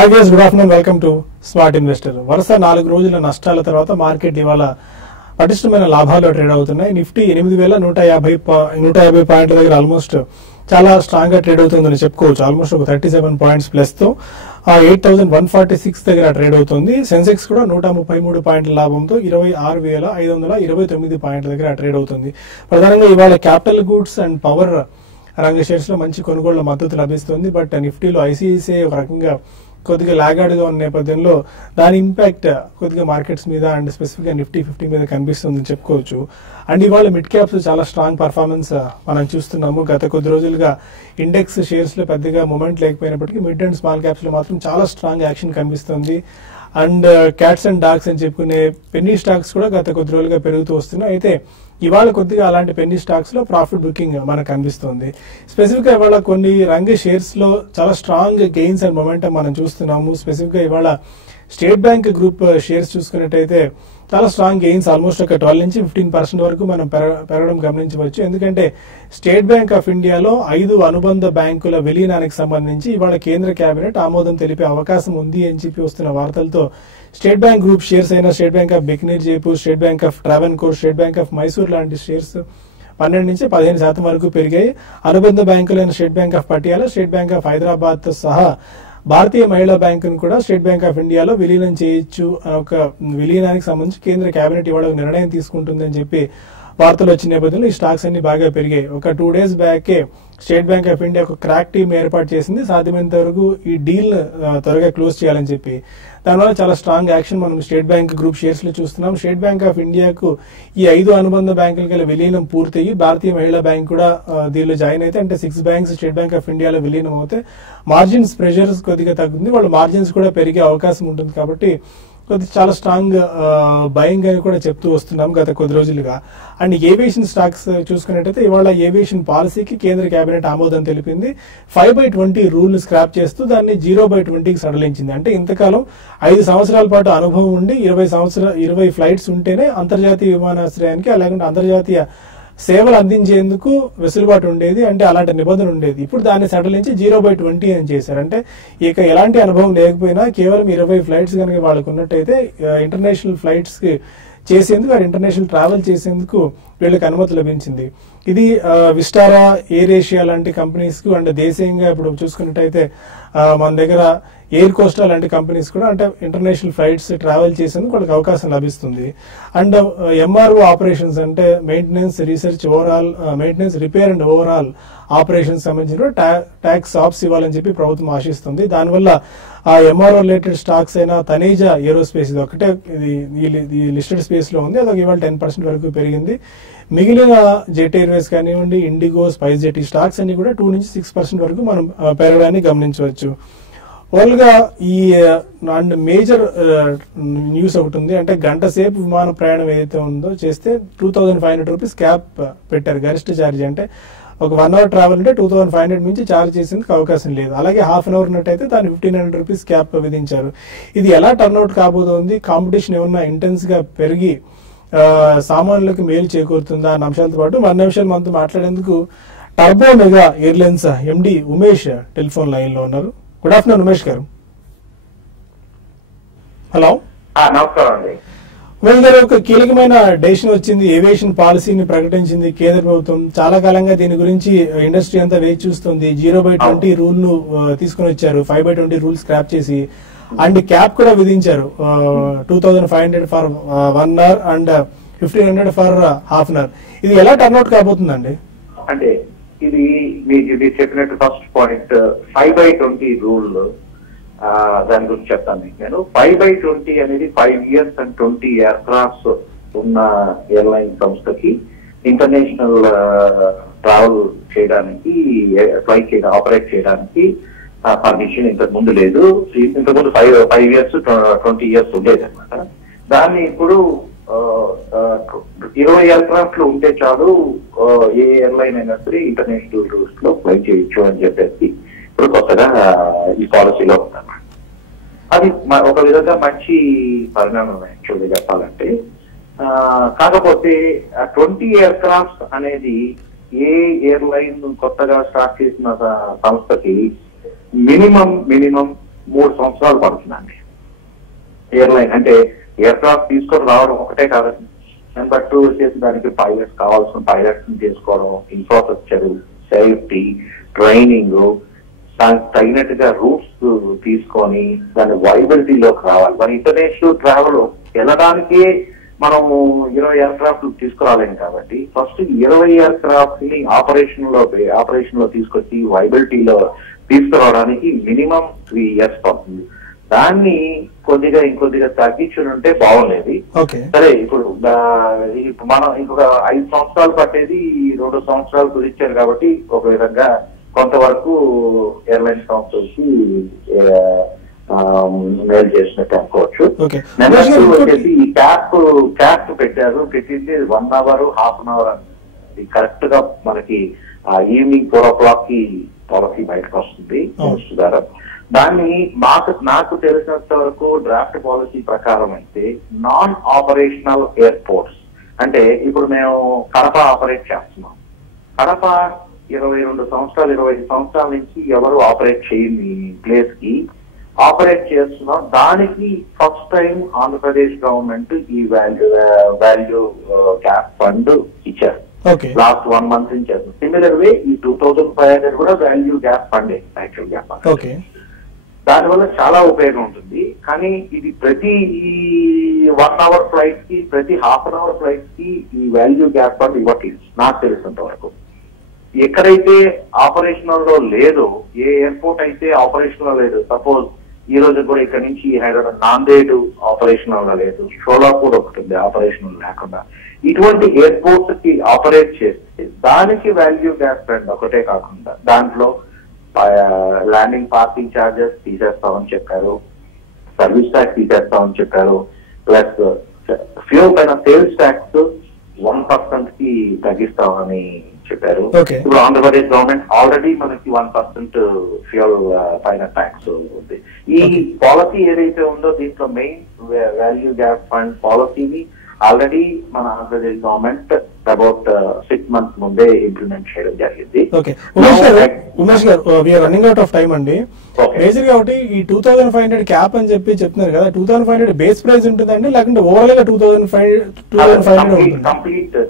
Hi guys, good afternoon. Welcome to Smart Investor. వరుస 4 రోజుల నష్టాల తర్వాత మార్కెట్ ఇవాళ పటిష్టమైన లాభాల్లో ట్రేడ్ అవుతున్నాయి. నిఫ్టీ 8150 పాయింట్ల దగ్గర ఆల్మోస్ట్ చాలా స్ట్రాంగ్ గా ట్రేడ్ అవుతుందని చెప్పుకోవచ్చు. ఆల్మోస్ట్ ఒక 37 పాయింట్స్ ప్లస్ తో 8146 దగ్గర ట్రేడ్ అవుతుంది. సెన్సెక్స్ కూడా 133 పాయింట్ల లాభంతో 26529 పాయింట్ల దగ్గర ట్రేడ్ అవుతుంది. ప్రధానంగా ఇవాళ క్యాపిటల్ గూడ్స్ అండ్ పవర్ రంగ షేర్స్ లో మంచి కొనుగోళ్ల మద్దతు లభిస్తుంది. బట్ నిఫ్టీలో ఐసీఐసీఐ ఒక రకంగా కొద్దిగా లాగార్డ్ గా ఉన్న నేపథ్యంలో దాని ఇంపాక్ట్ కొద్దిగా మార్కెట్స్ మీద అండ్ స్పెసిఫిక్ గా నిఫ్టీ 50 మీద కనిపిస్తుందని చెప్పుకోవచ్చు. అండ్ ఇవాళ మిడ్ క్యాప్స్ చాలా స్ట్రాంగ్ పర్ఫార్మెన్స్ మనం చూస్తున్నాము. గత కొద్ది రోజులుగా ఇండెక్స్ షేర్స్ లో పెద్దగా మూమెంట్ లేకపోయినప్పటికీ మిడ్ అండ్ స్మాల్ క్యాప్స్ లో మాత్రం చాలా స్ట్రాంగ్ యాక్షన్ కనిపిస్తుంది. అండ్ క్యాట్స్ అండ్ డాగ్స్ అని చెప్పుకునే పెన్నీ స్టాక్స్ కూడా గత కొద్ది రోజులుగా పెరుగుతూ వస్తున్నాయి. అయితే ఇవాళ కొద్దిగా అలాంటి పెన్నీ స్టాక్స్ లో ప్రాఫిట్ బుకింగ్ మనకు కనిపిస్తుంది. స్పెసిఫిక్ గా ఇవాళ కొన్ని రంగ షేర్స్ లో చాలా స్ట్రాంగ్ గెయిన్స్ అండ్ మొమెంటం మనం చూస్తున్నాము. స్పెసిఫిక్ గా ఇవాళ స్టేట్ బ్యాంక్ గ్రూప్ షేర్స్ చూసుకున్నట్టయితే చాలా స్ట్రాంగ్ గెయిన్స్ ఆల్మోస్ట్ ఒక 12 నుంచి 15% వరకు మనం పెరగడం గమనించవచ్చు. ఎందుకంటే స్టేట్ బ్యాంక్ ఆఫ్ ఇండియాలో 5 అనుబంధ బ్యాంకుల విలీనానికి సంబంధించి ఇవాళ కేంద్ర కేబినెట్ ఆమోదం తెలిపే అవకాశం ఉంది అని చెప్పి వస్తున్న వార్తలతో స్టేట్ బ్యాంక్ గ్రూప్ షేర్స్ అయినా state bank of Bikaner Jaipur, state bank of Travancore, state bank of Mysore లాంటి షేర్స్ 12 నుంచి 15% వరకు పెరిగాయి. అనుబంధ బ్యాంకులైన state bank of Patiala, state bank of Hyderabad తో సహా భారతీయ మహిళా బ్యాంకును కూడా స్టేట్ బ్యాంక్ ఆఫ్ ఇండియాలో విలీనం చేయొచ్చు. ఒక విలీనానికి సంబంధించి కేంద్ర కేబినెట్ ఇవాళ నిర్ణయం తీసుకుంటుందని చెప్పి వార్తలు వచ్చిన నేపథ్యంలో ఈ స్టాక్స్ అన్ని బాగా పెరిగాయి. ఒక 2 days బ్యాకే స్టేట్ బ్యాంక్ ఆఫ్ ఇండియా ఒక క్రాక్ టీమ్ ఏర్పాటు చేసింది. సాధ్యమైనంత వరకు ఈ డీల్ త్వరగా క్లోజ్ చేయాలని చెప్పి దానివల్ల చాలా స్ట్రాంగ్ యాక్షన్ మనం స్టేట్ బ్యాంక్ గ్రూప్ షేర్స్ లో చూస్తున్నాం. స్టేట్ బ్యాంక్ ఆఫ్ ఇండియాకు ఈ 5 అనుబంధ బ్యాంకుల గల విలీనం పూర్తయి భారతీయ మహిళా బ్యాంక్ కూడా దీనిలో జాయిన్ అయితే అంటే 6 బ్యాంక్స్ స్టేట్ బ్యాంక్ ఆఫ్ ఇండియాలో విలీనం అవుతే మార్జిన్స్ ప్రెషర్స్ కొద్దిగా తగ్గుతుంది. వాళ్ళ మార్జిన్స్ కూడా పెరిగే అవకాశం ఉంటుంది. కాబట్టి చాలా స్ట్రాంగ్ బయింగ్ అని కూడా చెప్తూ వస్తున్నాం గత కొద్ది రోజులుగా. అండ్ ఏవియేషన్ స్టాక్స్ చూసుకున్నట్టయితే ఇవాళ ఏవియేషన్ పాలసీకి కేంద్ర కేబినెట్ ఆమోదం తెలిపింది. 5/20 రూల్ స్క్రాప్ చేస్తూ దాన్ని 0/20కి సడలించింది. అంటే ఇంతకాలం 5 సంవత్సరాల పాటు అనుభవం ఉండి 20 ఫ్లైట్స్ ఉంటేనే అంతర్జాతీయ విమానాశ్రయానికి అలాగే అంతర్జాతీయ సేవలు అందించేందుకు వెసులుబాటు ఉండేది. అంటే అలాంటి నిబంధన ఉండేది. ఇప్పుడు దాన్ని సడలించి 0/20 అని చేశారు. అంటే ఇక ఎలాంటి అనుభవం లేకపోయినా కేవలం 20 ఫ్లైట్స్ కనుక వాళ్ళకు ఉన్నట్టయితే ఇంటర్నేషనల్ ఫ్లైట్స్ కి చేసేందుకు ఇంటర్నేషనల్ ట్రావెల్ చేసేందుకు వీళ్ళకి అనుమతి లభించింది. ఇది విస్టారా, ఎయిర్ ఏషియా లాంటి కంపెనీస్ కు అండ్ దేశీయంగా ఇప్పుడు చూసుకున్నట్టయితే మన దగ్గర ఎయిర్ కోస్టా లాంటి కంపెనీస్ కూడా అంటే ఇంటర్నేషనల్ ఫ్లైట్స్ ట్రావెల్ చేసేందుకు వాళ్ళకి అవకాశం లభిస్తుంది. అండ్ ఎంఆర్ఓ ఆపరేషన్స్ అంటే maintenance, research, maintenance, repair and overall operations సంబంధించిన ట్యాక్స్ ఆప్స్ ఇవ్వాలని చెప్పి ప్రభుత్వం ఆశిస్తుంది. దానివల్ల ఆ ఎంఆర్ఓ రిలేటెడ్ స్టాక్స్ అయినా తనేజా ఏరోస్పేస్ ఇది ఒకటే ఈ లిస్టెడ్ స్పేస్ లో ఉంది. అదొక ఇవాళ 10% వరకు పెరిగింది. మిగిలిన జెట్ ఎయిర్వేస్ కానివ్వండి, ఇండిగో, స్పైస్ జెట్ ఈ స్టాక్స్ అన్ని కూడా 2 నుంచి 6% వరకు మనం పెరగడాన్ని గమనించవచ్చు. ఓవరాల్ గా ఈ మేజర్ న్యూస్ ఒకటి ఉంది. అంటే గంట సేపు విమాన ప్రయాణం ఏదైతే ఉందో చేస్తే 2500 రూపీస్ క్యాప్ పెట్టారు గరిష్ట ఛార్జ్. అంటే ఒక 1 hour ట్రావెల్ అంటే 2500 నుంచి ఛార్జ్ చేసేందుకు అవకాశం లేదు. అలాగే హాఫ్ అన్ అవర్ ఉన్నట్టయితే దాన్ని 1500 రూపీస్ క్యాప్ విధించారు. ఇది ఎలా టర్న్అవుట్ కాబోతోంది, కాంపిటీషన్ ఏమన్నా ఇంటెన్స్ గా పెరిగి సామాన్యులకు మేలు చేకూరుతుందా అన్న అంశాలతో పాటు మరిన్ని విషయాలు మనతో మాట్లాడేందుకు టర్బో మెగా ఎయిర్లైన్స్ ఎండి ఉమేష్ టెలిఫోన్ లైన్ లో ఉన్నారు. గుడ్ ఆఫ్టర్నూన్ ఉమేష్ గారు. హలో, నమస్కారం అండి. ఉమేష్ గారు, ఒక కీలకమైన డెసిషన్ వచ్చింది. ఏవియేషన్ పాలసీని ప్రకటించింది కేంద్ర ప్రభుత్వం. చాలా కాలంగా దీని గురించి ఇండస్ట్రీ అంతా వేచి చూస్తుంది. 0/20 రూల్ ను తీసుకుని వచ్చారు. 5/20 రూల్ స్క్రాప్ చేసి అండ్ క్యాప్ కూడా విధించారు. 2500 for 1 hour and 1500 for half an hour. ఇది ఎలా టర్న్అవుట్ కాబోతుందండి? అంటే ఇది మీరు చెప్పినట్టు ఫస్ట్ పాయింట్ 5/20 రూల్, దాని గురించి చెప్తాను మీకు. నేను 5/20 అనేది 5 years and 20 aircrafts ఉన్న ఎయిర్లైన్ సంస్థకి ఇంటర్నేషనల్ ట్రావెల్ చేయడానికి, ఫ్లైట్ ఆపరేట్ చేయడానికి పర్మిషన్ ఇంతకు ముందు లేదు. ఇంతకుముందు 5 years 20 years ఉండేది అనమాట. దాన్ని ఇప్పుడు 20 aircraft లో ఉంటే చాలు, ఏ ఎయిర్లైన్ అయినా సరే ఇంటర్నేషనల్ రూట్స్ లో ఫ్లై చేయొచ్చు అని చెప్పేసి ఇప్పుడు కొత్తగా ఈ పాలసీలో ఉందన్నమాట. అది ఒక విధంగా మంచి పరిణామం యాక్చువల్గా చెప్పాలంటే. కాకపోతే 20 aircraft అనేది ఏ ఎయిర్లైన్ కొత్తగా స్టార్ట్ చేసిన సంస్థకి మినిమం 3 సంవత్సరాలు పడుతుందండి. ఎయిర్లైన్ అంటే ఎయిర్క్రాఫ్ట్ తీసుకొని రావడం ఒకటే కాదండి, నెంబర్ 2 వచ్చేసి దానికి పైలట్స్ కావాల్సిన పైలట్స్ తీసుకోవడం, ఇన్ఫ్రాస్ట్రక్చర్, సేఫ్టీ, ట్రైనింగ్, దానికి తగినట్టుగా రూట్స్ తీసుకొని దాని వైబిలిటీలోకి రావాలి. మన ఇంటర్నేషనల్ ట్రావెల్ వెళ్ళడానికే మనం 20 ఎయిర్క్రాఫ్ట్ తీసుకురాలేం కాబట్టి ఫస్ట్ 20 ఎయిర్క్రాఫ్ట్ ని ఆపరేషన్ లో తీసుకొచ్చి వైబిలిటీలో తీసుకురావడానికి మినిమం 3 years పడుతుంది. దాన్ని ఇంకొద్దిగా తగ్గించుంటే బాగుండేది. సరే, ఇప్పుడు మనం ఇంకొక 5 సంవత్సరాలు పట్టేది 2 సంవత్సరాలు కుదిర్చారు కాబట్టి ఒక విధంగా కొంతవరకు ఎయిర్లైన్ సంస్థలకి మేలు చేసినట్టు అనుకోవచ్చు. నెంబర్ 2 వచ్చేసి ఈ క్యాప్ పెట్టారు, పెట్టింది 1 hour, ½ hour అని కరెక్ట్ గా మనకి ఈవినింగ్ 4 o'clock కి పాలసీ బయటకు వస్తుంది ద్వారా. దాన్ని నాకు తెలిసినంత వరకు డ్రాఫ్ట్ పాలసీ ప్రకారం అయితే నాన్ ఆపరేషనల్ ఎయిర్పోర్ట్స్, అంటే ఇప్పుడు మేము కడప ఆపరేట్ చేస్తున్నాం. కడప 22 సంవత్సరాలు 25 సంవత్సరాల నుంచి ఎవరు ఆపరేట్ చేయని ప్లేస్ కి ఆపరేట్ చేస్తున్నాం. దానికి ఫస్ట్ టైం ఆంధ్రప్రదేశ్ గవర్నమెంట్ ఈ వాల్యూ క్యాప్ ఫండ్ ఇచ్చారు. లాస్ట్ 1 month నుంచి చేస్తాం. సిమిలర్ వే ఈ 2500 కూడా value gap fund actual gap. దానివల్ల చాలా ఉపయోగం ఉంటుంది. కానీ ఇది ప్రతి 1 hour ఫ్లైట్ కి, ప్రతి ½ hour ఫ్లైట్ కి ఈ వాల్యూ గ్యాప్ ఫండ్ ఇవ్వట్లేదు నాకు తెలిసినంత వరకు. ఎక్కడైతే ఆపరేషనల్ లో లేదో, ఏ ఎయిర్పోర్ట్ అయితే ఆపరేషనల్ లో లేదు, సపోజ్ ఈ రోజు కూడా ఇక్కడ నుంచి హైదరాబాద్ నాందేడ్ ఆపరేషనల్ లో లేదు, షోలాపూర్ ఒకటి ఉంది ఆపరేషనల్ లేకుండా, ఇటువంటి ఎయిర్పోర్ట్ కి ఆపరేట్ చేస్తే దానికి వాల్యూ గ్యాప్ ఫండ్ ఒకటే కాకుండా దాంట్లో ల్యాండింగ్ పార్కింగ్ చార్జెస్ తీసేస్తామని చెప్పారు, సర్వీస్ ట్యాక్స్ తీసేస్తామని చెప్పారు, ప్లస్ ఫ్యూల్ పైన సేల్స్ ట్యాక్స్ 1% కి తగ్గిస్తామని చెప్పారు. ఇప్పుడు ఆంధ్రప్రదేశ్ గవర్నమెంట్ ఆల్రెడీ మనకి 1% ఫ్యూల్ పైన ట్యాక్స్ ఉంది. ఈ పాలసీ ఏదైతే ఉందో దీంట్లో మెయిన్ వాల్యూ గ్యాప్ ఫండ్ పాలసీని ఆల్రెడీ మన ఆంధ్రప్రదేశ్ గవర్నమెంట్ అబౌట్ 6 months ముందే ఇంప్లిమెంట్ చేయడం జరిగింది. Umesh garu, we are running out of time అండి. మేజర్ గా ఒకటి ఈ 2500 క్యాప్ అని చెప్తున్నారు కదా, 2500 బేస్ ప్రైస్ ఉంటుందండి లేకుంటే ఓవరాల్ గా 2500?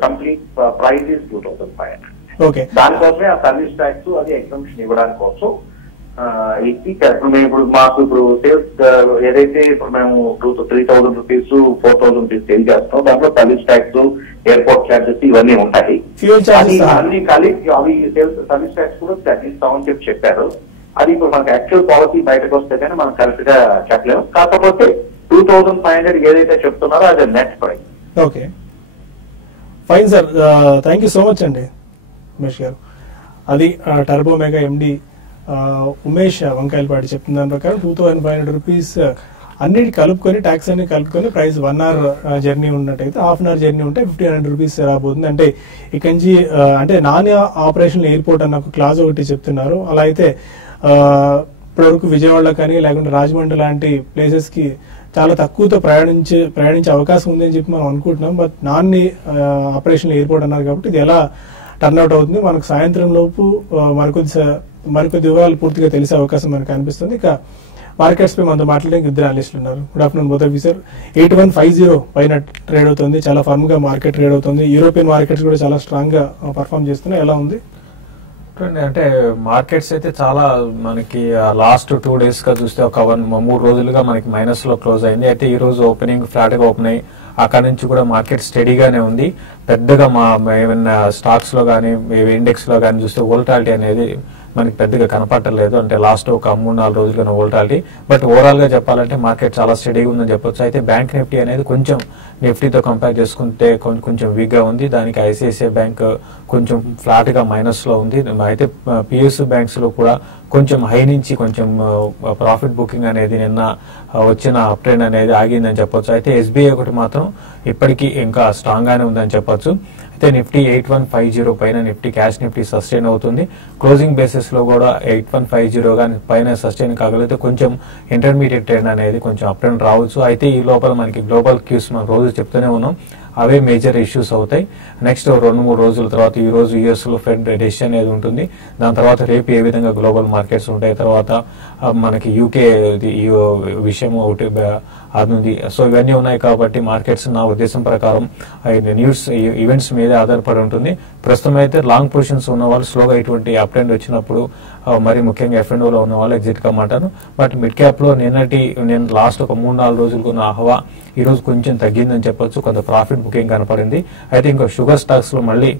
Complete price is 2500. దానికోసమే ఆ సర్వీస్ ట్యాక్స్ అది ఎగ్జంప్షన్ ఇవ్వడానికి కోసం ఇప్పుడు మాకు సేల్స్ ఏదైతే ఇప్పుడు మేము 3,000 రూపీస్ 4,000 రూపీస్ సేల్ చేస్తాం, దాంట్లో సర్వీస్ ట్యాక్స్, ఎయిర్పోర్ట్ చార్జెస్ ఇవన్నీ ఉంటాయి. అన్ని కలిపి అవి సేల్స్ సర్వీస్ ట్యాక్స్ కూడా తగ్గిస్తామని చెప్పారు. అది ఇప్పుడు మనకి యాక్చువల్ పాలసీ బయటకు వస్తే కానీ మనం కరెక్ట్ గా చెప్పలేము. కాకపోతే 2500 ఏదైతే చెప్తున్నారో అది net price. Okay, fine sir, thank you so much అండి ఉమేష్ గారు. అది టర్బో మెగా ఎండి ఉమేష్ వంకాయలపాటి చెప్తున్న దాని ప్రకారం 2500 రూపీస్ అన్నిటి కలుపుకొని, ట్యాక్స్ అన్ని కలుపుకొని ప్రైస్ 1 hour జర్నీ ఉన్నట్టయితే, ½ hour జర్నీ ఉంటే 1500 రూపీస్ రాబోతుంది. అంటే ఇక్కడి నుంచి అంటే నాన్ ఆపరేషనల్ ఎయిర్పోర్ట్ అన్న ఒక క్లాజ్ ఒకటి చెప్తున్నారు. అలా అయితే ఇప్పటివరకు విజయవాడలో కానీ లేకుంటే రాజమండ్రి లాంటి ప్లేసెస్ కి చాలా తక్కువతో ప్రయాణించే అవకాశం ఉందని చెప్పి మనం అనుకుంటున్నాం. బట్ నాన్ ఆపరేషనల్ ఎయిర్పోర్ట్ అన్నారు కాబట్టి ఇది ఎలా టర్న్అవుట్ అవుతుంది మనకు సాయంత్రం లోపు మరికొద్ది వివరాలు పూర్తిగా తెలిసే అవకాశం మనకు అనిపిస్తుంది. ఇక మార్కెట్స్ పై మనతో మాట్లాడడానికి 2 అనలిస్టులు ఉన్నారు. Good afternoon both of you sir. 8150 పైన ట్రేడ్ అవుతుంది, చాలా ఫర్మ్ గా మార్కెట్ ట్రేడ్ అవుతుంది. యూరోపియన్ మార్కెట్స్ కూడా చాలా స్ట్రాంగ్ గా పర్ఫార్మ్ చేస్తున్నాయి. ఎలా ఉంది అంటే మార్కెట్స్ అయితే చాలా మనకి లాస్ట్ 2 days గా చూస్తే ఒక 3 రోజులుగా మనకి మైనస్ లో క్లోజ్ అయింది. అయితే ఈ రోజు ఓపెనింగ్ ఫ్లాట్ గా ఓపెన్ అయ్యి అక్కడ నుంచి కూడా మార్కెట్ స్టడీగానే ఉంది. పెద్దగా ఏమైనా స్టాక్స్ లో కానీ ఇండెక్స్ లో కానీ చూస్తే వోల్టాలిటీ అనేది మనకి పెద్దగా కనపడలేదు. అంటే లాస్ట్ ఒక 3-4 రోజులుగా వోల్టాలిటీ. బట్ ఓవరాల్ గా చెప్పాలంటే మార్కెట్ చాలా స్టడీగా ఉందని చెప్పొచ్చు. అయితే బ్యాంక్ నిఫ్టీ అనేది కొంచెం నిఫ్టీతో కంపేర్ చేసుకుంటే కొంచెం వీక్ గా ఉంది. దానికి ఐసిఐసిఐ బ్యాంక్ కొంచెం ఫ్లాట్ గా మైనస్ లో ఉంది. అయితే పిఎస్యు బ్యాంక్స్ లో కూడా కొంచెం హై నుంచి కొంచెం ప్రాఫిట్ బుకింగ్ అనేది నిన్న వచ్చిన అప్ ట్రెండ్ అనేది ఆగిందని చెప్పొచ్చు. అయితే ఎస్బీఐ ఒకటి మాత్రం ఇప్పటికీ ఇంకా స్ట్రాంగ్ గానే ఉందని చెప్పొచ్చు. అయితే నిఫ్టీ 8150 పైన నిఫ్టీ క్యాష్ నిఫ్టీ సస్టైన్ అవుతుంది. క్లోజింగ్ బేసిస్ లో కూడా 8150 గానీ పైన సస్టైన్ కాగలిగితే కొంచెం ఇంటర్మీడియట్ ట్రెండ్ అనేది కొంచెం అప్ ట్రెండ్ రావచ్చు. అయితే ఈ లోపల మనకి గ్లోబల్ క్యూస్ మనం రోజు చెప్తూనే ఉన్నాం. అవే మేజర్ ఇష్యూస్ అవుతాయి. నెక్స్ట్ 2-3 రోజుల తర్వాత ఈ రోజు యుఎస్ లో ఫెడ్ డెసిషన్ అనేది ఉంటుంది. దాని తర్వాత రేపు ఏ విధంగా గ్లోబల్ మార్కెట్స్ ఉంటాయి, తర్వాత మనకి యూకే విషయం ఒకటి అది ఉంది. సో ఇవన్నీ ఉన్నాయి కాబట్టి మార్కెట్స్ నా ఉద్దేశం ప్రకారం న్యూస్ ఈవెంట్స్ మీద ఆధారపడి ఉంటుంది. ప్రస్తుతం అయితే లాంగ్ పొజిషన్స్ ఉన్న వాళ్ళు స్లోగా ఇటువంటి అప్ ట్రెండ్ వచ్చినప్పుడు మరి ముఖ్యంగా F&O లో ఉన్న వాళ్ళు ఎగ్జిట్ కమ్మంటారు. బట్ మిడ్ క్యాప్ లో నేను లాస్ట్ ఒక 3-4 రోజులకు ఉన్న హవా ఈ రోజు కొంచెం తగ్గిందని చెప్పొచ్చు. కొంత ప్రాఫిట్ బుకింగ్ కనపడింది. అయితే ఇంకా షుగర్ స్టాక్స్ లో మళ్ళీ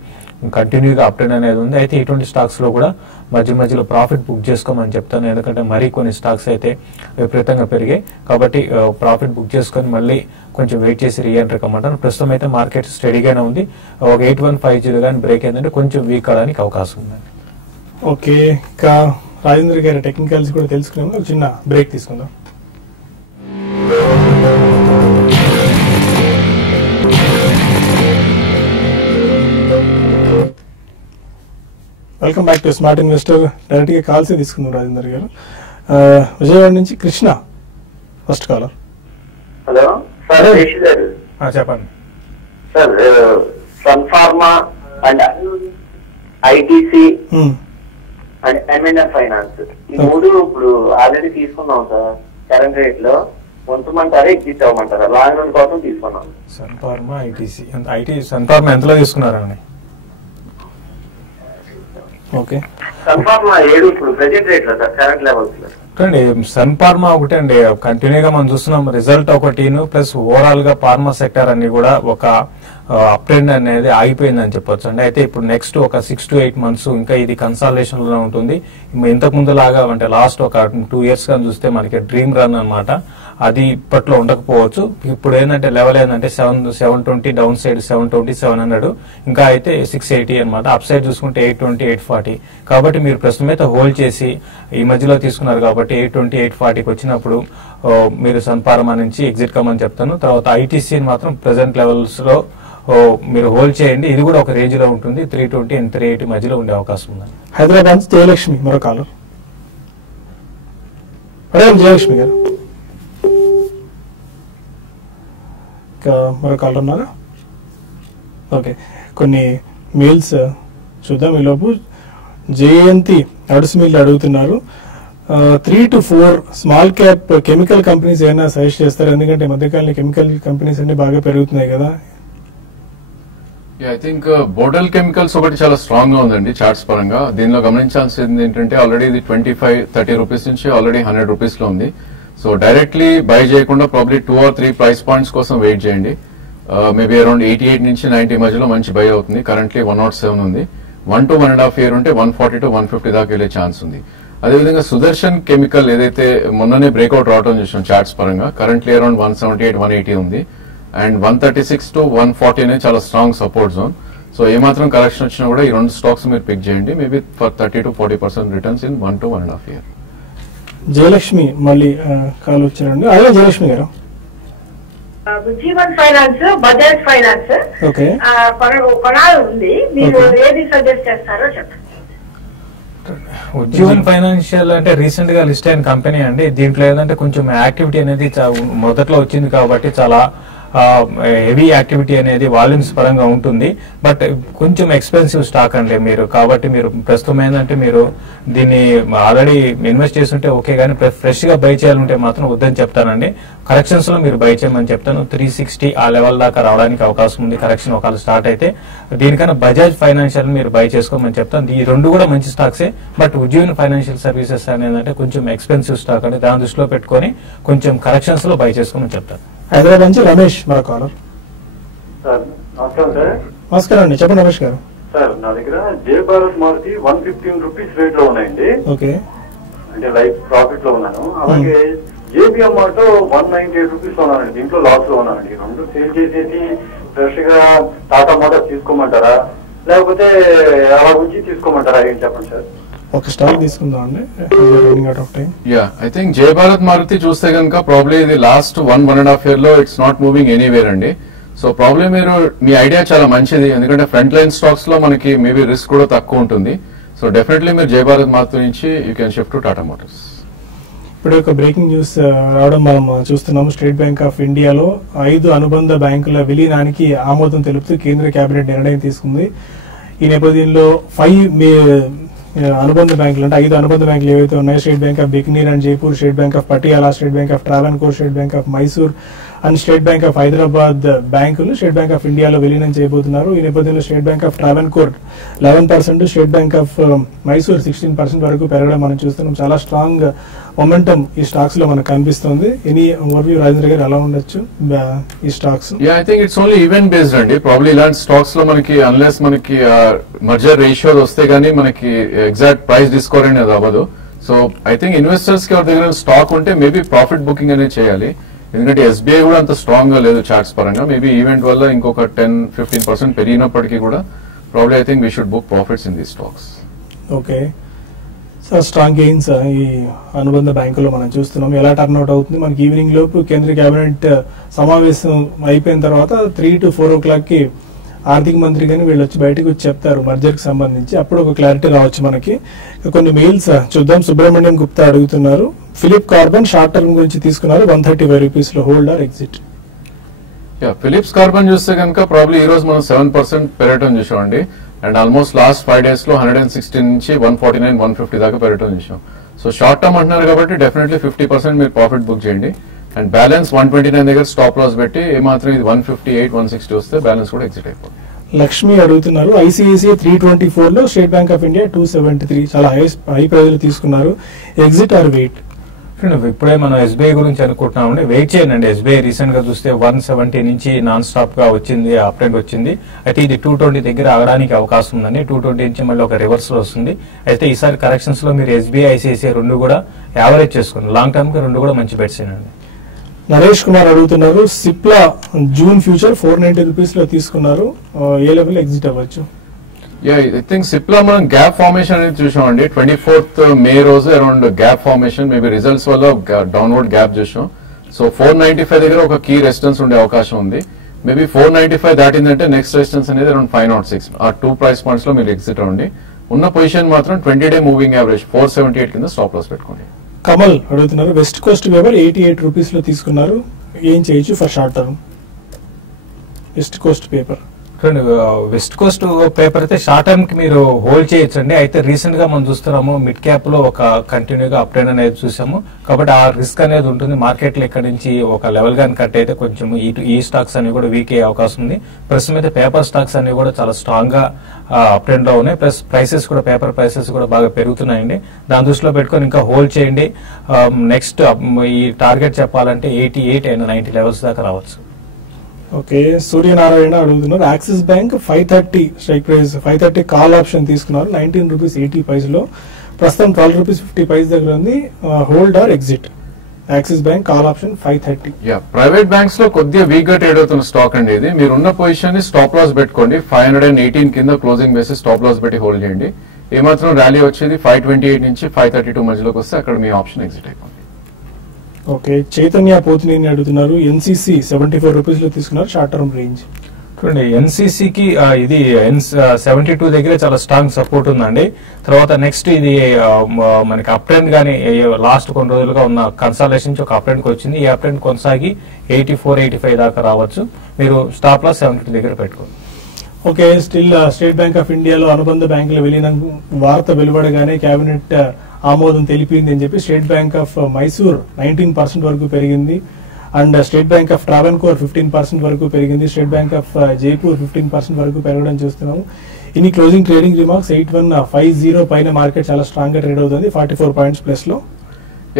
కంటిన్యూగా అప్ ట్రెండ్ అనేది ఉంది. అయితే ఇటువంటి స్టాక్స్ లో కూడా మధ్యలో ప్రాఫిట్ బుక్ చేసుకోమని చెప్తాను. ఎందుకంటే మరీ కొన్ని స్టాక్స్ అయితే విపరీతంగా పెరిగాయి కాబట్టి ప్రాఫిట్ బుక్ చేసుకొని మళ్ళీ కొంచెం వెయిట్ చేసి రీఎంట్రీ కమ్మంటాను. ప్రస్తుతం అయితే మార్కెట్ స్టడీగానే ఉంది. ఒక 8150 కానీ బ్రేక్ అయిందంటే కొంచెం వీక్ అవడానికి అవకాశం ఉంది. ఓకే, ఇంకా రాజేంద్ర గారి టెక్నికల్స్ కూడా తెలుసుకున్నాము. ఒక చిన్న బ్రేక్ తీసుకుందాం. Welcome back to smart investor. Direct గా కాల్సే తీసుకుందాం రాజేందర్ గారు. విజయవాడ నుంచి Krishna first caller. Hello sir, రేషి గారు చెప్పండి sir. Sun pharma and ITC and M&M finance ఈ మూడు ఇప్పుడు ఆల్రెడీ తీసుకున్నాం సార్. కరెంట్ రేట్ లో ఉంచమంటారా, ఎగ్జిట్ అవ్వమంటారా? లాంగ్ రన్ కోసం తీసుకున్నాం. Sun pharma, ITC. Sun pharma ఎంతలో తీసుకున్నారండి? ఓకే, సన్ ఫార్మా 7 ఇప్పుడు ప్రెజెంట్ రేట్ లో సార్, కరెంట్ లెవెల్స్ లో. అండి సన్ ఫార్మా ఒకటి అండి కంటిన్యూగా మనం చూస్తున్నాం. రిజల్ట్ ఒకటి ప్లస్ ఓవరాల్ గా ఫార్మా సెక్టర్ అన్ని కూడా ఒక అప్ ట్రెండ్ అనేది ఆగిపోయిందని చెప్పొచ్చు అండి. అయితే ఇప్పుడు నెక్స్ట్ ఒక 6 to 8 months ఇంకా ఇది కన్సాలిడేషన్ లో ఉంటుంది. ఇంతకు ముందు లాగా అంటే లాస్ట్ ఒక 2 years గా చూస్తే మనకి డ్రీమ్ రన్ అన్నమాట. అది ఇప్పట్లో ఉండకపోవచ్చు. ఇప్పుడు ఏంటంటే లెవెల్ ఏంటంటే 720 డౌన్ సైడ్ 720, 700 ఇంకా అయితే 680 అనమాట. అప్ సైడ్ చూసుకుంటే 820, 840. కాబట్టి మీరు ప్రస్తుతం అయితే హోల్డ్ చేసి ఈ మధ్యలో తీసుకున్నారు కాబట్టి 820, 840కి వచ్చినప్పుడు మీరు సన్ ఫార్మా నుంచి ఎగ్జిట్ కమ్మని చెప్తాను. తర్వాత ఐటీసీ మాత్రం ప్రెసెంట్ లెవెల్స్ లో మీరు హోల్డ్ చేయండి. ఇది కూడా ఒక రేంజ్ లో ఉంటుంది. 320 and 380 మధ్యలో ఉండే అవకాశం ఉంది. హైదరాబాద్ జయలక్ష్మి మరో కాలర్. జయలక్ష్మి గారు ఇంకా మరో కాలర్ ఉన్నారా? ఓకే, కొన్ని మెయిల్స్ చూద్దాం. ఈ లోపు జయంతి అడుసుమిల్లి అడుగుతున్నారు 3 to 4 small cap chemical companies ఏమైనా సజెస్ట్ చేస్తారు? ఎందుకంటే మధ్యకాలంలో కెమికల్ కంపెనీస్ అన్ని బాగా పెరుగుతున్నాయి కదా. ఐ థింక్ బోర్డల్ కెమికల్స్ ఒకటి చాలా స్ట్రాంగ్ గా ఉందండి చార్ట్స్ పరంగా. దీనిలో గమనించాల్సింది ఏంటంటే ఆల్రెడీ ఇది 25-30 రూపీస్ నుంచి ఆల్రెడీ 100 రూపీస్ లో ఉంది. సో డైరెక్ట్లీ బై చేయకుండా ప్రాబ్లీ 2 or 3 ప్రైస్ పాయింట్స్ కోసం వెయిట్ చేయండి. మేబీ అరౌండ్ 88 నుంచి 90 మధ్యలో మంచి బై అవుతుంది. కరెంట్లీ 107 ఉంది. 1 to 1.5 year ఉంటే 140 to 150 దాకా వెళ్లే ఛాన్స్ ఉంది. అదేవిధంగా సుదర్శన్ కెమికల్ ఏదైతే మొన్ననే బ్రేక్అవుట్ రావడం చూసాం చార్ట్స్ పరంగా, కరెంట్లీ అరౌండ్ 178, 180 ఉంది. అండ్ 136 to 140 అనేది చాలా స్ట్రాంగ్ సపోర్ట్ జోన్. సో ఏమాత్రం కరెక్షన్ వచ్చినా కూడా ఈ రెండు స్టాక్స్ మీరు పిక్ చేయండి. Maybe for 30 to 40% returns in 1 to 1.5 year. Jayalakshmi మళ్ళీ కాల్ వచ్చారండి. అదే జయలక్ష్మి గారు. Jeevan finance, Bajaj finance okay, కొనాలి ఉంది. మీరు ఏది సజెస్ట్ చేస్తారో చెప్పండి. ఉజ్జీవన్ ఫైనాన్షియల్ అంటే రీసెంట్ గా లిస్ట్ అయిన కంపెనీ అండి. దీంట్లో ఏంటంటే కొంచెం యాక్టివిటీ అనేది మొదట్లో వచ్చింది కాబట్టి చాలా హెవీ యాక్టివిటీ అనేది వాల్యూమ్స్ పరంగా ఉంటుంది. బట్ కొంచెం ఎక్స్పెన్సివ్ స్టాక్ అండి మీరు. కాబట్టి మీరు ప్రస్తుతం ఏంటంటే మీరు దీన్ని ఆల్రెడీ ఇన్వెస్ట్ చేస్తుంటే ఓకే, కానీ ఫ్రెష్ గా బై చేయాలంటే మాత్రం వద్దని చెప్తానండి. కరెక్షన్స్ లో మీరు బై చేయమని చెప్తాను. 360 ఆ లెవెల్ దాకా రావడానికి అవకాశం ఉంది కరెక్షన్ ఒకవేళ స్టార్ట్ అయితే. దీనికన్నా బజాజ్ ఫైనాన్షియల్ మీరు బై చేసుకోమని చెప్తాను. ఈ రెండు కూడా మంచి స్టాక్సే. బట్ ఉజ్జీవన్ ఫైనాన్షియల్ సర్వీసెస్ అనేది కొంచెం ఎక్స్పెన్సివ్ స్టాక్ అండి. దాని దృష్టిలో పెట్టుకొని కొంచెం కరెక్షన్స్ లో బై చేసుకోమని చెప్తాను. హైదరాబాద్ నుంచి రమేష్ మరో కాలర్. సార్ నమస్కారం సార్. నమస్కారం అండి, చెప్పండి రమేష్ గారు. సార్ నా దగ్గర జే భారత్ మారుతి 115 రూపీస్ రేట్ లో ఉన్నాయండి. ఓకే, అంటే లైఫ్ ప్రాఫిట్ లో ఉన్నాను. అలాగే జేబిఎం ఆటో 198 రూపీస్ లో ఉన్నానండి. దీంట్లో లాస్ లో ఉన్నానండి. రెండు సేల్ చేసేసి ఫ్రెష్ గా టాటా మోటార్ తీసుకోమంటారా, లేకపోతే అలా ఉంచి తీసుకోమంటారా? ఏం చెప్పండి సార్. ఒక స్టాక్ తీసుకుందాం అండి. ఐ థింక్ జయ భారత్ మారుతి చూస్తే కనుక ప్రాబ్లీ ఇది లాస్ట్ 1.5 year లో ఇట్స్ నాట్ మూవింగ్ ఎనీవేర్ అండి. సో ప్రాబ్లీ మీరు మీ ఐడియా చాలా మంచిది, ఎందుకంటే ఫ్రంట్ లైన్ స్టాక్స్ లో మనకి మేబీ రిస్క్ కూడా తక్కువ ఉంటుంది. సో డెఫినెట్లీ మీరు జయ భారత్ మారుతి నుంచి you can shift to Tata Motors. ఇప్పుడు ఒక బ్రేకింగ్ న్యూస్ రావడం మనం చూస్తున్నాము. స్టేట్ బ్యాంక్ ఆఫ్ ఇండియాలో 5 అనుబంధ బ్యాంకుల విలీనానికి ఆమోదం తెలుపుతూ కేంద్ర కేబినెట్ నిర్ణయం తీసుకుంది. ఈ నేపథ్యంలో 5 అనుబంధ బ్యాంకులు అంటే 5 అనుబంధ బ్యాంకులు ఏవైతే ఉన్నాయో, state bank of Bikaner and Jaipur, state bank of Patiala, state bank of Travancore, state bank of Mysore and state bank of Hyderabad బ్యాంకులు స్టేట్ బ్యాంక్ ఆఫ్ ఇండియాలో విలీనం చేయబోతున్నారు. ఈ నేపథ్యంలో state bank of Travancore 11%, state bank of Mysore 16% వరకు పెరగడం మనం చూస్తున్నాం. చాలా స్ట్రాంగ్ మొమెంటం ఈ స్టాక్స్ లో మనకు కనిపిస్తుంది. ఎనీ ఓవర్వ్యూ రాజేంద్ర గారు ఎలా ఉండొచ్చు ఈ stocks? I think it's only event based అండి. ప్రాబ్లీ ఇలాంటి స్టాక్స్ లో మనకి అన్లెస్ మనకి మర్జర్ రేషియో వస్తే గానీ మనకి ఎగ్జాక్ట్ ప్రైస్ డిస్కవర్ అనేది అవ్వదు. సో ఐ థింక్ ఇన్వెస్టర్స్ కి ఎవరి దగ్గర స్టాక్ ఉంటే మేబీ ప్రాఫిట్ బుకింగ్ అనేది చేయాలి. ఎందుకంటే ఎస్బీఐ కూడా అంత స్ట్రాంగ్ గా లేదు చార్ట్స్ పరంగా. మేబీ ఈవెంట్ వల్ల ఇంకొక 10-15% పెరిగినప్పటికీ కూడా probably I think we should book profits in these stocks. Okay sir, strong gains ఈ అనుబంధ బ్యాంకులో మనం చూస్తున్నాం. ఎలా టర్న్అవుట్ అవుతుంది మనకి? ఈవినింగ్ లోపు కేంద్ర కేబినెట్ సమావేశం అయిపోయిన తర్వాత 3 to 4 o'clock కి ఆర్థిక మంత్రి గాని వీళ్ళు వచ్చి బయటకు వచ్చి చెప్తారు మర్జర్ కి సంబంధించి. అప్పుడు ఒక క్లారిటీ రావచ్చు మనకి. కొన్ని మెయిల్స్ చూద్దాం. సుబ్రహ్మణ్యం గుప్తా అడుగుతున్నారు, ఫిలిప్ కార్బన్ షార్ట్ టర్మ్ గురించి తీసుకున్నారు, 135 రూపీస్ లో hold or exit? Philips carbon చూస్తే కనుక ప్రాబ్లీ ఈ రోజు మనం 7% పెరగటం చూసామండి. అండ్ ఆల్మోస్ట్ లాస్ట్ 5 days లో 160 నుంచి 149, 150 దాకా పెరగటం చూసాం. సో షార్ట్ టర్మ్ అంటున్నారు కాబట్టి డెఫినెట్లీ 50% మీరు ప్రాఫిట్ బుక్ చేయండి. అండ్ బ్యాలెన్స్ 129 దగ్గర స్టాప్ లాస్ పెట్టి ఏమాత్రం ఇది 158, 160 వస్తే బ్యాలెన్స్ కూడా ఎగ్జిట్ అయిపోతుంది. లక్ష్మి అడుగుతున్నారు, ఐసిఐసిఐ 324 లో, స్టేట్ బ్యాంక్ ఆఫ్ ఇండియా 273, చాలా హై ప్రైజ్ తీసుకున్నారు, ఎగ్జిట్ ఆర్ వెయిట్? ఇప్పుడే మనం ఎస్బీఐ గురించి అనుకుంటున్నామండి, వెయిట్ చేయండి. ఎస్బీఐ రీసెంట్ గా చూస్తే 170 నుంచి నాన్ స్టాప్ గా వచ్చింది, అప్ ట్రెండ్ వచ్చింది. అయితే ఇది 220 దగ్గర ఆగడానికి అవకాశం ఉందండి. 220 నుంచి మళ్ళీ ఒక రివర్స్ లో వస్తుంది. అయితే ఈసారి కరెక్షన్స్ లో మీరు ఎస్బీఐ, ఐసిఐసిఐ రెండు కూడా యావరేజ్ చేసుకోండి. లాంగ్ టర్మ్ కి రెండు కూడా మంచి బెట్స్ అండి. నరేష్ కుమార్ అడుగుతున్నారు, సిప్లా జూన్ ఫ్యూచర్ 490 రూపీస్ లో తీసుకున్నారు, ఏ లెవెల్ ఎగ్జిట్ అవ్వచ్చు? ఐ థింక్ సిప్లా మనం గ్యాప్ ఫార్మేషన్ అనేది చూసామండి. 24th May రోజు around gap formation, maybe results వల్ల డౌన్వర్డ్ గ్యాప్ చూసాం. సో 495 దగ్గర ఒక కీ రెసిస్టెన్స్ ఉండే అవకాశం ఉంది. మేబీ 495 దాటిందంటే నెక్స్ట్ రెసిస్టెన్స్ అనేది అరౌండ్ 506. ఆ 2 price points లో మీరు ఎగ్జిట్ అవ్వండి. ఉన్న పొజిషన్ మాత్రం 20-day మూవింగ్ యావరేజ్ 478 కింద స్టాప్ లాస్ పెట్టుకోండి. కమల్ అడుగుతున్నారు, వెస్ట్ కోస్ట్ పేపర్ 88 రూపీస్ లో తీసుకున్నారు, ఏం చేయొచ్చు for short term? West Coast paper west Coast paper అయితే షార్ట్ టర్మ్ కి మీరు హోల్డ్ చేయొచ్చండి. అయితే రీసెంట్ గా మనం చూస్తున్నాము మిడ్ క్యాప్ లో ఒక కంటిన్యూగా అప్ ట్రెండ్ అనేది చూసాము. కాబట్టి ఆ రిస్క్ అనేది ఉంటుంది. మార్కెట్ లో ఇక్కడ నుంచి ఒక లెవెల్ గాని కట్ అయితే కొంచెం ఈ స్టాక్స్ అన్ని కూడా వీక్ అయ్యే అవకాశం ఉంది. ప్రస్తుతం అయితే పేపర్ స్టాక్స్ అన్ని కూడా చాలా స్ట్రాంగ్ గా అప్ ట్రెండ్ లో ఉన్నాయి. ప్లస్ ప్రైసెస్ కూడా, పేపర్ ప్రైసెస్ కూడా బాగా పెరుగుతున్నాయండి. దాని దృష్టిలో పెట్టుకొని ఇంకా హోల్డ్ చేయండి. నెక్స్ట్ ఈ టార్గెట్ చెప్పాలంటే 88 and 90 లెవెల్స్ దాకా రావచ్చు. ఓకే, సూర్యనారాయణ అడుగుతున్నారు, axis bank 530 strike price 530 call option తీసుకున్నారు, 19 రూపీస్ 80 పైసలో, ప్రస్తుతం 12 రూపీస్ 50 పైస్ దగ్గర ఉంది, hold or exit? Axis bank call option 530. Private banks లో కొద్దిగా వీక్ గా ట్రేడ్ అవుతున్న స్టాక్ అండి ఇది. మీరు ఉన్న పొజిషన్ ని స్టాప్ లాస్ పెట్టుకోండి. 518 కింద క్లోజింగ్ బేసిస్ స్టాప్ లాస్ పెట్టి హోల్డ్ చేయండి. ఏమాత్రం ర్యాలీ వచ్చేది 528 నుంచి 532 మధ్యలోకి వస్తే అక్కడ మీ ఆప్షన్ ఎగ్జిట్ అయిపోయింది. ఓకే, చైతన్య పోతుని అడుగుతున్నారు, ఎన్సీసీ 74 రూపీస్ లో తీసుకున్నారు, షార్ట్ టర్మ్ రేంజ్? చూడండి, ఎన్సీసీకి ఇది 72 దగ్గర చాలా స్ట్రాంగ్ సపోర్ట్ ఉందండి. తర్వాత నెక్స్ట్ ఇది మనకి అప్ ట్రెండ్ గానీ లాస్ట్ కొన్ని రోజులుగా ఉన్న కన్సాలేషన్ నుంచి ఒక అప్ ట్రెండ్ కి వచ్చింది. ఈ అప్ ట్రెండ్ కొనసాగి 84-85 దాకా రావచ్చు. మీరు స్టాప్ లాస్ 72 దగ్గర పెట్టుకోండి. Okay, still state bank of ఇండియాలో అనుబంధ బ్యాంకుల విలీనం వార్త వెలువడగానే కేబినెట్ ఆమోదం తెలిపింది అని చెప్పి స్టేట్ బ్యాంక్ ఆఫ్ మైసూర్ 19% వరకు పెరిగింది, and state bank of Travancore 15% వరకు పెరిగింది, స్టేట్ బ్యాంక్ ఆఫ్ జైపూర్ 15% వరకు పెరగడం చూస్తున్నాము. ఇన్ని క్లోజింగ్ ట్రేడింగ్ రిమార్క్స్ 8150 పైన మార్కెట్ చాలా స్ట్రాంగ్ గా ట్రేడ్ అవుతుంది, 44 పాయింట్స్ ప్లస్ లో.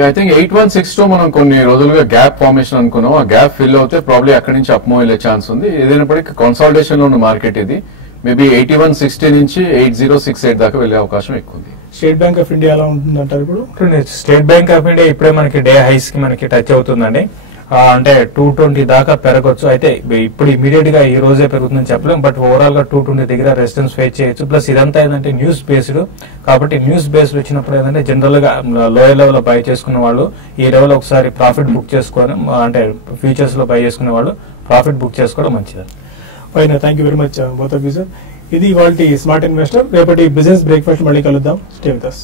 ఐ థింక్ 8162 మనం కొన్ని రోజులుగా గ్యాప్ ఫార్మేషన్ అనుకున్నాం. ఆ గ్యాప్ ఫిల్ అవుతే ప్రాబ్లీ అక్కడి నుంచి అప్ మూవ్ వెళ్ళే ఛాన్స్ ఉంది. ఏదైనప్పటికీ కన్సాలిడేషన్ లో ఉన్న మార్కెట్ ఇది. మేబీ 8160 నుంచి 8068 దాకా వెళ్లే అవకాశం ఎక్కువ ఉంది. స్టేట్ బ్యాంక్ ఆఫ్ ఇండియా ఎలా ఉంటుంది అంటారు ఇప్పుడు? స్టేట్ బ్యాంక్ ఆఫ్ ఇండియా ఇప్పుడే మనకి డే హైస్ కి మనకి టచ్ అవుతుందండి. అంటే 220 దాకా పెరగొచ్చు. అయితే ఇప్పుడు ఇమీడియట్ గా ఈ రోజే పెరుగుతుందని చెప్పలేం, బట్ ఓవరాల్ గా 220 దగ్గర రెసిస్టెన్స్ ఫేస్ చేయొచ్చు. ప్లస్ ఇదంతా ఏంటంటే న్యూస్ బేస్డ్, కాబట్టి న్యూస్ బేస్డ్ వచ్చినప్పుడు ఏంటంటే జనరల్ గా లోయర్ లెవెల్ లో బై చేసుకున్న వాళ్ళు ఈ లెవెల్ ఒకసారి ప్రాఫిట్ బుక్ చేసుకొని, అంటే ఫ్యూచర్స్ లో బై చేసుకునే వాళ్ళు ప్రాఫిట్ బుక్ చేసుకోవడం మంచిది. Fine, thank you very much both of you sir. ఇది ఇవాల్టి స్మార్ట్ ఇన్వెస్టర్. రేపటి బిజినెస్ బ్రేక్ఫాస్ట్ మళ్ళీ కలుద్దాం. Stay with us.